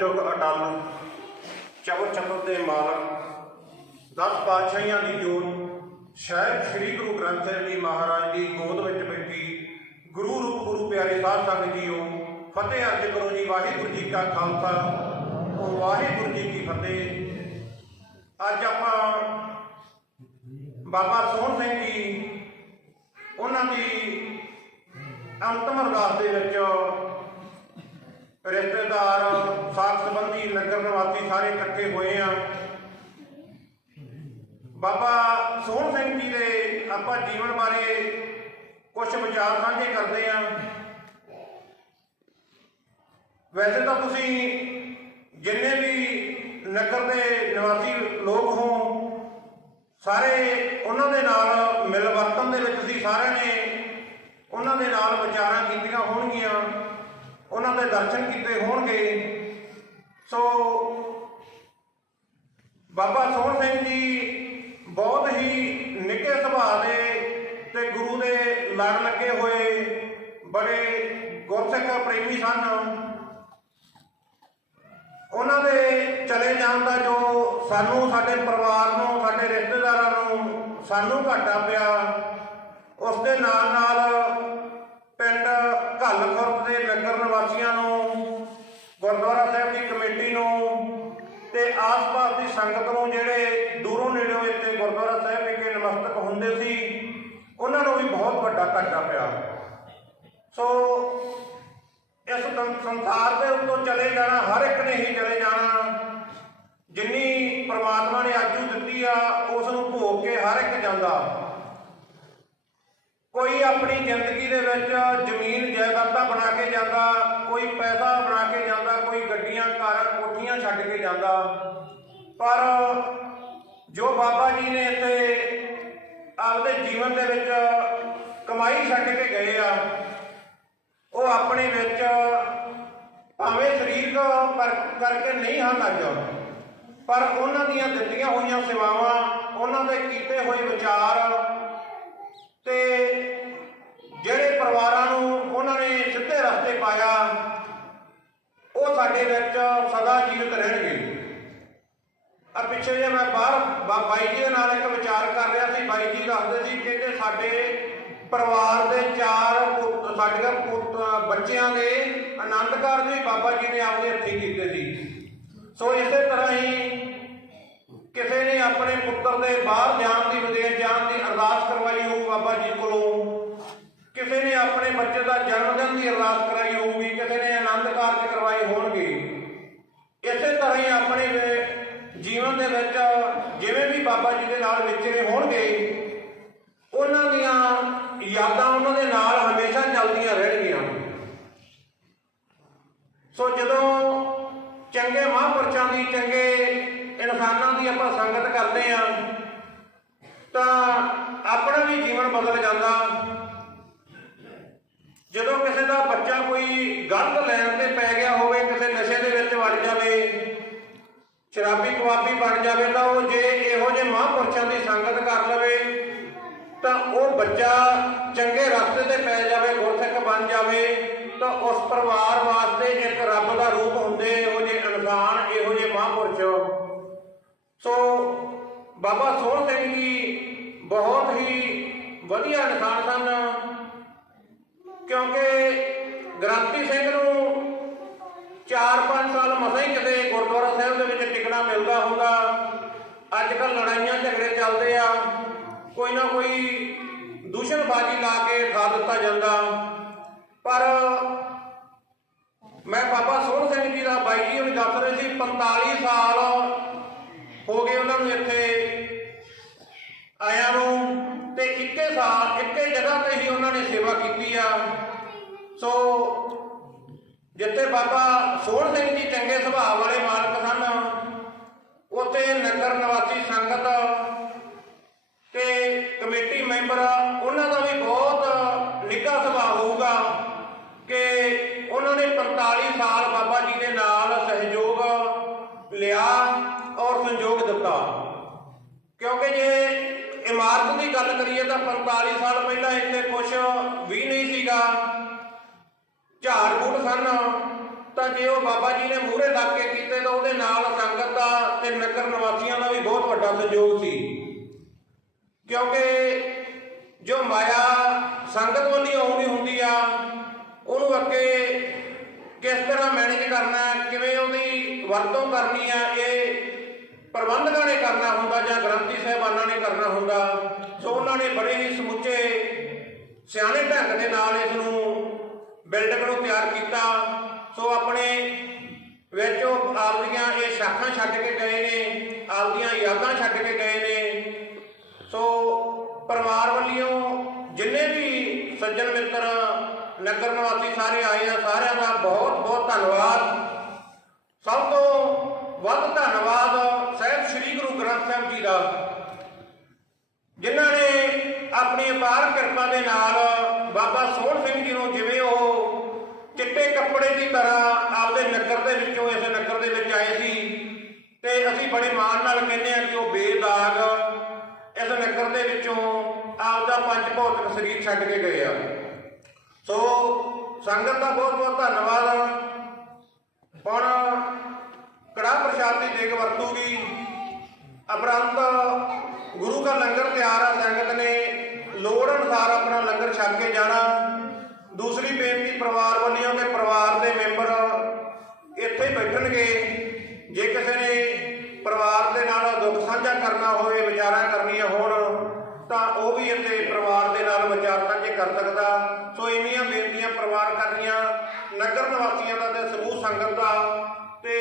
ਜੁਗ ਅਟਲ ਚਵ ਚਤੁਰ ਦੇ ਮਾਲਕ, ਦਸ ਪਾਤਸ਼ਾਹੀਆਂ ਦੀ ਜੋਤ ਸ਼ਹਿਬ ਸ੍ਰੀ ਗੁਰੂ ਗ੍ਰੰਥ ਸਾਹਿਬ ਜੀ ਮਹਾਰਾਜ ਦੀ ਗੋਦ ਵਿੱਚ ਬੈਠੀ ਗੁਰੂ ਰੂਪ ਗੁਰੂ ਪਿਆਰੇ ਸਾਧ ਸੰਗਤ ਜੀਓ, ਫਤਿਹ ਅਰਜ ਕਰੋ ਜੀ, ਵਾਹਿਗੁਰੂ ਜੀ ਕਾ ਖਾਲਸਾ, ਉਹ ਵਾਹਿਗੁਰੂ ਜੀ ਕੀ ਫਤਿਹ। ਅੱਜ ਆਪਾਂ ਬਾਬਾ ਸੋਹਣ ਸਿੰਘ ਜੀ, ਉਹਨਾਂ ਦੀ ਅੰਤਮ ਅਰਦਾਸ ਦੇ ਵਿੱਚ ਰਿਸ਼ਤੇਦਾਰ ਸਾਥ ਸੰਬੰਧੀ ਨਗਰ ਨਿਵਾਸੀ ਸਾਰੇ ਇਕੱਠੇ ਹੋਏ ਆ। ਬਾਬਾ ਸੋਹਣ ਸਿੰਘ ਜੀ ਦੇ ਆਪਾਂ ਜੀਵਨ ਬਾਰੇ ਕੁਝ ਵਿਚਾਰ ਸਾਂਝੇ ਕਰਦੇ ਆ। ਵੈਸੇ ਤਾਂ ਤੁਸੀਂ ਜਿੰਨੇ ਵੀ ਨਗਰ ਦੇ ਨਿਵਾਸੀ ਲੋਕ ਹੋ, ਸਾਰੇ ਉਹਨਾਂ ਦੇ ਨਾਲ ਮਿਲ ਵਰਤਨ ਦੇ ਵਿੱਚ ਸੀ, ਸਾਰਿਆਂ ਨੇ ਉਹਨਾਂ ਦੇ ਨਾਲ ਵਿਚਾਰਾਂ ਕੀਤੀਆਂ ਹੋਣਗੀਆਂ। ਉਹਨਾਂ ਦੇ ਦਰਸ਼ਨ ਕੀਤੇ ਹੋਣਗੇ। ਸੋ ਬਾਬਾ ਸੋਹਣ ਸਿੰਘ ਜੀ ਬਹੁਤ ਹੀ ਨਿੱਘੇ ਸੁਭਾਅ ਦੇ ਤੇ ਗੁਰੂ ਦੇ ਲੜ ਲੱਗੇ ਹੋਏ ਬੜੇ ਗੁਰਸਿੱਖ ਪ੍ਰੇਮੀ ਸਨ। ਉਹਨਾਂ ਦੇ ਚਲੇ ਜਾਣ ਦਾ ਜੋ ਸਾਨੂੰ, ਸਾਡੇ ਪਰਿਵਾਰ ਨੂੰ, ਸਾਡੇ ਰਿਸ਼ਤੇਦਾਰਾਂ ਨੂੰ ਸਾਨੂੰ ਘਾਟਾ ਪਿਆ, ਉਸ ਦੇ ਨਾਲ ਨਾਲ ਪਿੰਡ ਘੱਲ ਖੁਰਦ ਦੇ ਨਗਰ ਨਿਵਾਸੀਆਂ ਨੂੰ ਗੁਰਦੁਆਰਾ ਸਾਹਿਬ ਦੀ ਕਮੇਟੀ ਨੂੰ ਤੇ ਆਸ-ਪਾਸ ਦੀ ਸੰਗਤ ਨੂੰ ਜਿਹੜੇ ਦੂਰੋਂ ਨੇੜਿਓਂ ਇੱਥੇ ਗੁਰਦੁਆਰਾ ਸਾਹਿਬ ਵਿਖੇ ਨਮਸਤਕ ਹੁੰਦੇ ਸੀ ਉਹਨਾਂ ਨੂੰ ਵੀ ਬਹੁਤ ਵੱਡਾ ਘਾਟਾ ਪਿਆ ਸੋ ਇਸ ਸੰ- ਸੰਸਾਰ ਦੇ ਉੱਤੋਂ ਚਲੇ ਜਾਣਾ, ਹਰ ਇੱਕ ਨੇ ਹੀ ਚਲੇ ਜਾਣਾ। ਜਿੰਨੀ ਪ੍ਰਮਾਤਮਾ ਨੇ ਆਜੂ ਦਿੱਤੀ ਆ ਉਸ ਨੂੰ ਭੋਗ ਕੇ ਹਰ ਇੱਕ ਜਾਂਦਾ। ਕੋਈ ਆਪਣੀ ਜ਼ਿੰਦਗੀ ਦੇ ਵਿੱਚ ਜ਼ਮੀਨ ਜਾਇਦਾਦਾਂ ਬਣਾ ਕੇ ਜਾਂਦਾ, ਕੋਈ ਪੈਸਾ ਬਣਾ ਕੇ ਜਾਂਦਾ, ਕੋਈ ਗੱਡੀਆਂ, ਕਾਰਾਂ, ਕੋਠੀਆਂ ਛੱਡ ਕੇ ਜਾਂਦਾ। ਪਰ ਜੋ ਬਾਬਾ ਜੀ ਨੇ ਇੱਥੇ ਆਪਦੇ ਜੀਵਨ ਦੇ ਵਿੱਚ ਕਮਾਈ ਛੱਡ ਕੇ ਗਏ ਆ ਉਹ ਆਪਣੇ ਵਿੱਚ ਭਾਵੇਂ ਸਰੀਰਕ ਕਰਕੇ ਨਹੀਂ ਹਨ ਅੱਜ ਪਰ ਉਹਨਾਂ ਦੀਆਂ ਦਿੱਤੀਆਂ ਹੋਈਆਂ ਸੇਵਾਵਾਂ, ਉਹਨਾਂ ਦੇ ਕੀਤੇ ਹੋਏ ਵਿਚਾਰ ਤੇ ਜਿਹੜੇ ਪਰਿਵਾਰਾਂ ਨੂੰ ਉਹਨਾਂ ਨੇ ਸਿੱਧੇ ਰਸਤੇ ਪਾਇਆ, ਉਹ ਸਾਡੇ ਵਿੱਚ ਸਦਾ ਜੀਵਤ ਰਹਿਣਗੇ। ਆ ਪਿੱਛੇ ਜੇ ਮੈਂ ਬਾਹਰ ਬਾਈ ਜੀ ਦੇ ਨਾਲ ਇੱਕ ਵਿਚਾਰ ਕਰ ਰਿਹਾ ਸੀ, ਬਾਈ ਜੀ ਦੱਸਦੇ ਸੀ ਕਿ ਜੇ ਸਾਡੇ ਪਰਿਵਾਰ ਦੇ ਚਾਰ ਪੁੱਤ, ਸਾਡੀਆਂ ਪੁੱਤ, ਬੱਚਿਆਂ ਦੇ ਆਨੰਦ ਕਾਰਜ ਵੀ ਬਾਬਾ ਜੀ ਨੇ ਆਪਦੇ ਹੱਥੀਂ ਕੀਤੇ ਸੀ। ਸੋ ਇਸੇ ਤਰ੍ਹਾਂ ਹੀ ਕਿਸੇ ਨੇ ਆਪਣੇ ਪੁੱਤਰ ਦੇ ਬਾਹਰ ਜਾਣ ਦੀ ਵਿਦੇਸ਼ ਜਾਣ ਦੀ ਅਰਦਾਸ ਕਰਵਾਈ ਹੋਊ ਬਾਬਾ ਜੀ ਕੋਲੋਂ। ਕਿਸੇ ਨੇ ਆਪਣੇ ਬੱਚੇ ਦਾ ਜਨਮ ਦਿਨ ਦੀ ਅਰਦਾਸ ਕਰਾਈ ਹੋਊਗੀ ਕਿਸੇ ਨੇ ਆਨੰਦ ਕਾਰਜ ਕਰਵਾਏ ਹੋਣਗੇ ਇਸੇ ਤਰ੍ਹਾਂ ਹੀ ਆਪਣੇ ਵੇ- ਜੀਵਨ ਦੇ ਵਿੱਚ ਜਿਵੇਂ ਵੀ ਬਾਬਾ ਜੀ ਦੇ ਨਾਲ ਵਿਚਰੇ ਹੋਣਗੇ ਉਹਨਾਂ ਦੀਆਂ ਯਾਦਾਂ ਉਹਨਾਂ ਦੇ ਨਾਲ ਹਮੇਸ਼ਾ ਚੱਲਦੀਆਂ ਰਹਿਣਗੀਆਂ ਸੋ ਜਦੋਂ ਚੰਗੇ ਮਹਾਂਪੁਰਸ਼ਾਂ ਦੀ, ਚੰਗੇ ਇਨਸਾਨਾਂ ਦੀ ਆਪਾਂ ਸੰਗਤ ਕਰਦੇ ਆ ਤਾਂ ਆਪਣਾ ਵੀ ਜੀਵਨ ਬਦਲ ਜਾਂਦਾ। ਜਦੋਂ ਕਿਸੇ ਦਾ ਬੱਚਾ ਕੋਈ ਗਲਤ ਲੈਣ ਤੇ ਪੈ ਗਿਆ ਹੋਵੇ, ਕਿਸੇ ਨਸ਼ੇ ਦੇ ਵਿੱਚ ਵੜ ਜਾਵੇ, ਸ਼ਰਾਬੀ ਕਵਾਬੀ ਬਣ ਜਾਵੇ, ਤਾਂ ਉਹ ਜੇ ਇਹੋ ਜਿਹੇ ਮਹਾਂਪੁਰਸ਼ਾਂ ਦੀ ਸੰਗਤ ਕਰ ਲਵੇ, ਤਾਂ ਉਹ ਬੱਚਾ ਚੰਗੇ ਰਸਤੇ ਤੇ ਪੈ ਜਾਵੇ ਗੁਰਸਿੱਖ ਬਣ ਜਾਵੇ, ਤਾਂ ਉਸ ਪਰਿਵਾਰ ਵਾਸਤੇ ਇੱਕ ਰੱਬ ਦਾ ਰੂਪ ਹੁੰਦੇ ਇਹੋ ਜਿਹੇ ਇਨਸਾਨ ਇਹੋ ਜਿਹੇ ਮਹਾਂਪੁਰਸ਼ ਸੋ ਬਾਬਾ ਸੋਹਣ ਸਿੰਘ ਜੀ ਬਹੁਤ ਹੀ ਵਧੀਆ ਇਨਸਾਨ ਸਨ। ਕਿਉਂਕਿ ਗ੍ਰਾਂਤੀ ਸਿੰਘ ਨੂੰ 4-5 ਸਾਲ ਮਸਾਂ ਹੀ ਕਿਤੇ ਗੁਰਦੁਆਰਾ ਸਾਹਿਬ ਦੇ ਵਿੱਚ ਟਿਕਣਾ ਮਿਲਦਾ ਹੁੰਦਾ। ਅੱਜ ਕੱਲ ਲੜਾਈਆਂ ਝਗੜੇ ਚੱਲਦੇ ਆ। ਕੋਈ ਨਾ ਕੋਈ ਦੂਸ਼ਣਬਾਜ਼ੀ ਲਾ ਕੇ ਠਾ ਦਿੱਤਾ ਜਾਂਦਾ। ਪਰ ਮੈਂ ਬਾਬਾ ਸੋਹਣ ਸਿੰਘ ਜੀ ਦਾ ਬਾਈ ਜੀ ਨੂੰ ਦੱਸ ਰਹੇ ਸੀ 45 ਸਾਲ ਹੋ ਗਏ ਉਹਨਾਂ ਨੂੰ ਇੱਥੇ। ਆਇਆ ਨੂੰ ਤੇ ਇੱਕੇ ਸਾਲ, ਇੱਕੇ ਜਗ੍ਹਾ ਤੇ ਹੀ ਉਹਨਾਂ ਨੇ ਸੇਵਾ ਕੀਤੀ ਆ। ਸੋ ਜਿੱਥੇ ਬਾਬਾ ਸੋਹਣ ਸਿੰਘ ਜੀ ਚੰਗੇ ਸੁਭਾਅ ਵਾਲੇ ਮਾਲਕ ਸਨ ਕਿਉਂਕਿ ਜੇ ਇਮਾਰਤ ਦੀ ਗੱਲ ਕਰੀਏ ਤਾਂ 45 ਸਾਲ ਪਹਿਲਾਂ ਇੱਥੇ ਕੁਝ ਵੀ ਨਹੀਂ ਸੀਗਾ। ਝਾੜ ਬੂਟ ਸਨ। ਤਾਂ ਜੇ ਉਹ ਬਾਬਾ ਜੀ ਨੇ ਮੂਹਰੇ ਲੱਗ ਕੇ ਕੀਤੇ ਤਾਂ ਉਹਦੇ ਨਾਲ ਸੰਗਤ ਦਾ ਤੇ ਨਗਰ ਨਿਵਾਸੀਆਂ ਦਾ ਵੀ ਬਹੁਤ ਵੱਡਾ ਸਹਿਯੋਗ ਸੀ। ਕਿਉਂਕਿ ਜੋ ਮਾਇਆ ਸੰਗਤ ਵੱਲੋਂ ਆਉਂਦੀ ਹੁੰਦੀ ਆ, ਉਹਨੂੰ ਅੱਗੇ ਕਿਸ ਤਰ੍ਹਾਂ ਮੈਨੇਜ ਕਰਨਾ, ਕਿਵੇਂ ਉਹਦੀ ਵਰਤੋਂ ਕਰਨੀ ਆ, ਇਹ ਪ੍ਰਬੰਧਕਾਂ ਨੇ ਕਰਨਾ ਹੁੰਦਾ ਜਾਂ ਗ੍ਰੰਥੀ ਸਾਹਿਬਾਨਾਂ ਨੇ ਕਰਨਾ ਹੁੰਦਾ, ਸੋ ਉਹਨਾਂ ਨੇ ਬੜੇ ਹੀ ਸਮੁੱਚੇ, ਸਿਆਣੇ ਢੰਗ ਦੇ ਨਾਲ ਇਸ ਨੂੰ ਬਿਲਡਿੰਗ ਨੂੰ ਤਿਆਰ ਕੀਤਾ। ਸੋ ਆਪਣੇ ਵਿੱਚ ਉਹ ਆਪਦੀਆਂ ਇਹ ਸ਼ਾਖਾਂ ਛੱਡ ਕੇ ਗਏ ਨੇ, ਆਪਦੀਆਂ ਯਾਦਾਂ ਛੱਡ ਕੇ ਗਏ ਨੇ। ਸੋ ਪਰਿਵਾਰ ਵੱਲੋਂ ਜਿੰਨੇ ਵੀ ਸੱਜਣ ਮਿੱਤਰ ਨਗਰ ਨਿਵਾਸੀ ਸਾਰੇ ਆਏ ਆ, ਸਾਰਿਆਂ ਦਾ ਬਹੁਤ ਬਹੁਤ ਧੰਨਵਾਦ। ਸਭ ਤੋਂ ਵੱਧ ਧੰਨਵਾਦ ਗ੍ਰੰਥ ਸਾਹਿਬ ਜੀ ਦਾ, ਜਿਨ੍ਹਾਂ ਨੇ ਆਪਣੀ ਅਪਾਰ ਕਿਰਪਾ ਦੇ ਨਾਲ ਬਾਬਾ ਸੋਹਣ ਸਿੰਘ ਜੀ ਨੂੰ ਜਿਵੇਂ ਉਹ ਚਿੱਟੇ ਕੱਪੜੇ ਦੀ ਤਰ੍ਹਾਂ ਆਪਦੇ ਨਗਰ ਦੇ ਵਿੱਚੋਂ ਇਸ ਨਗਰ ਦੇ ਵਿੱਚ ਆਏ ਸੀ, ਤੇ ਅਸੀਂ ਬੜੇ ਮਾਣ ਨਾਲ ਕਹਿੰਦੇ ਆ ਕਿ ਉਹ ਬੇਦਾਗ ਇਸ ਨਗਰ ਦੇ ਵਿੱਚੋਂ ਆਪਦਾ ਪੰਜ ਭੌਤਿਕ ਸਰੀਰ ਛੱਡ ਕੇ ਗਏ ਆ। ਸੋ ਸੰਗਤ ਦਾ ਬਹੁਤ ਬਹੁਤ ਧੰਨਵਾਦ। ਹੁਣ ਕੜਾ ਪ੍ਰਸ਼ਾਦ ਦੀ ਦੇਗ ਵਰਤੂਗੀ ਉਪਰੰਤ ਗੁਰੂ ਦਾ ਲੰਗਰ ਤਿਆਰ ਆ, ਸੰਗਤ ਨੇ ਲੋੜ ਅਨੁਸਾਰ ਆਪਣਾ ਲੰਗਰ ਛਕ ਕੇ ਜਾਣਾ। ਦੂਸਰੀ ਬੇਨਤੀ ਪਰਿਵਾਰ ਵੱਲੋਂ ਕਿ ਪਰਿਵਾਰ ਦੇ ਮੈਂਬਰ ਇੱਥੇ ਬੈਠਣਗੇ। ਜੇ ਕਿਸੇ ਨੇ ਪਰਿਵਾਰ ਦੇ ਨਾਲ ਦੁੱਖ ਸਾਂਝਾ ਕਰਨਾ ਹੋਵੇ, ਵਿਚਾਰਾਂ ਕਰਨੀਆਂ ਹੋਣ, ਤਾਂ ਉਹ ਵੀ ਇੱਥੇ ਪਰਿਵਾਰ ਦੇ ਨਾਲ ਵਿਚਾਰ ਸਾਂਝੇ ਕਰ ਸਕਦਾ। ਸੋ ਇੰਨੀਆਂ ਬੇਨਤੀਆਂ ਪਰਿਵਾਰ ਕਰਨੀਆਂ, ਨਗਰ ਨਿਵਾਸੀਆਂ ਦਾ ਤੇ ਸਮੂਹ ਸੰਗਤ ਦਾ ਤੇ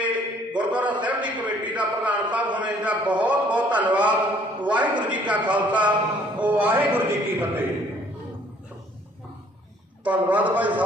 ਗੁਰਦੁਆਰਾ ਸਾਹਿਬ ਦੀ ਕਮੇਟੀ ਦਾ ਪ੍ਰਧਾਨ ਸਾਹਿਬ ਹੋਣੇ ਦਾ ਬਹੁਤ ਬਹੁਤ ਧੰਨਵਾਦ ਵਾਹਿਗੁਰੂ ਜੀ ਕਾ ਖਾਲਸਾ ਵਾਹਿਗੁਰੂ ਜੀ ਕੀ ਫਤਿਹ। ਧੰਨਵਾਦ ਭਾਈ ਸਾਹਿਬ।